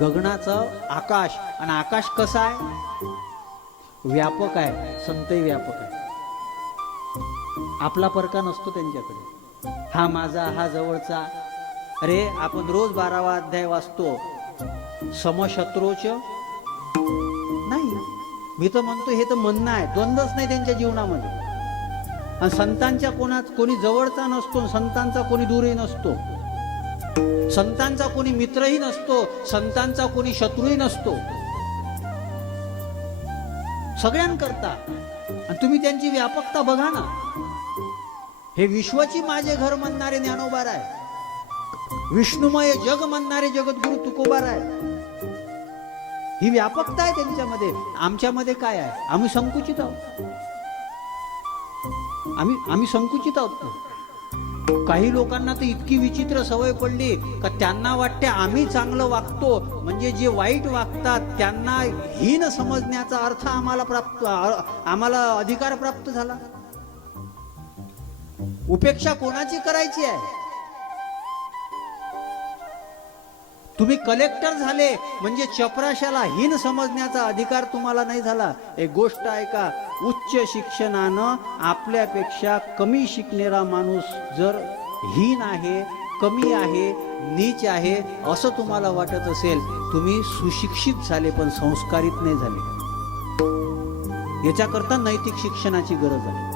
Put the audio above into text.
गगनाचं आकाश, आणि आकाश कसं आहे? व्यापक आहे, संतही व्यापक आहे. आपला परका नसतो त्यांच्याकडे. हा माझा, हा जवळचा. अरे आपण रोज 12वा अध्याय वाचतो, समशत्रूच नाही. मी तर म्हणतो हे तर म्हणणं आहे, द्वंद्वच नाही त्यांच्या जीवनामध्ये. आणि संतांच्या कोणी जवळचा नसतो, संतांचा कोणी दूरही नसतो, संतांचा कोणी मित्रही नसतो, संतांचा कोणी शत्रूही नसतो, सगळ्यांकरता. आणि तुम्ही त्यांची व्यापकता बघा ना. हे विश्वची माझे घर म्हणणारे ज्ञानोबार आहे, विष्णुमय जग म्हणणारे जगद्गुरु तुकोबार आहे. ही व्यापकता आहे त्यांच्यामध्ये. आमच्यामध्ये काय आहे? आम्ही संकुचित आहोत. आम्ही संकुचित आहोत. काही लोकांना तर इतकी विचित्र सवय पडली का त्यांना वाटते आम्ही चांगलं वागतो म्हणजे जे वाईट वागतात त्यांना हीन समजण्याचा अर्थ आम्हाला अधिकार प्राप्त झाला. उपेक्षा कोणाची करायची आहे? तुम्ही कलेक्टर झाले म्हणजे चपराशाला हीन समजण्याचा अधिकार तुम्हाला नाही झाला. एक गोष्ट ऐका, उच्च शिक्षणानं आपल्यापेक्षा कमी शिकणारा माणूस जर हीन आहे, कमी आहे, नीच आहे असं तुम्हाला वाटत असेल, तुम्ही सुशिक्षित झाले पण संस्कारित नाही झाले. याच्याकरता नैतिक शिक्षणाची गरज आहे.